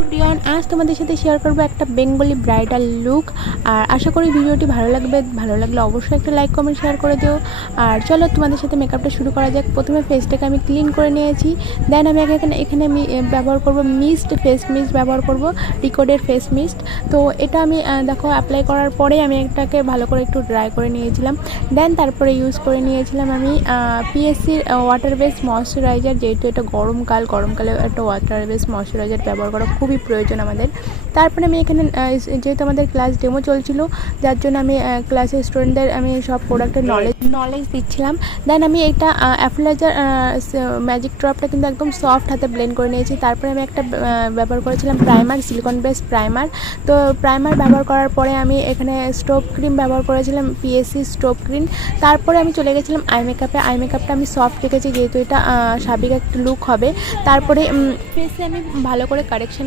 Everyone, আজ তোমাদের সাথে শেয়ার করবো একটা বেঙ্গলি ব্রাইডাল লুক। আর আশা করি ভিডিওটি ভালো লাগবে। ভালো লাগলে অবশ্যই একটা লাইক কমেন্ট শেয়ার করে দিও। আর চলো তোমাদের সাথে মেকআপটা শুরু করা যাক। প্রথমে ফেসটাকে আমি ক্লিন করে নিয়েছি। দেন আমি এখানে আমি ব্যবহার করব ফেস মিস্ট ব্যবহার করব, রিকোডের ফেস মিস্ট। তো এটা আমি দেখো অ্যাপ্লাই করার পরে আমি এটাকে ভালো করে একটু ড্রাই করে নিয়েছিলাম। দেন তারপরে ইউজ করে নিয়েছিলাম আমি পিএসসির ওয়াটার বেস ময়শ্চারাইজার। যেহেতু এটা গরমকালে একটা ওয়াটার বেস ময়শ্চারাইজার ব্যবহার করা খুবই প্রয়োজন আমাদের। তারপরে আমি এখানে যেহেতু আমাদের ক্লাস ডেমো চলছিল, যার জন্য আমি ক্লাসের স্টুডেন্টদের আমি সব প্রোডাক্টের নলেজ দিচ্ছিলাম। দেন আমি একটা অ্যাপ্লাইজার ম্যাজিক ড্রপটা কিন্তু একদম সফট হাতে ব্লেন্ড করে নিয়েছি। তারপরে আমি একটা ব্যবহার করেছিলাম প্রাইমার, সিলিকন বেস প্রাইমার। তো প্রাইমার ব্যবহার করার পরে আমি এখানে স্টোভ ক্রিম ব্যবহার করেছিলাম, পিএসসি স্টোভ ক্রিম। তারপরে আমি চলে গেছিলাম আই মেকআপটা আমি সফট রেখেছি, যেহেতু এটা সাবিক একটা লুক হবে। তারপরে ফেসে আমি ভালো করে কারেকশন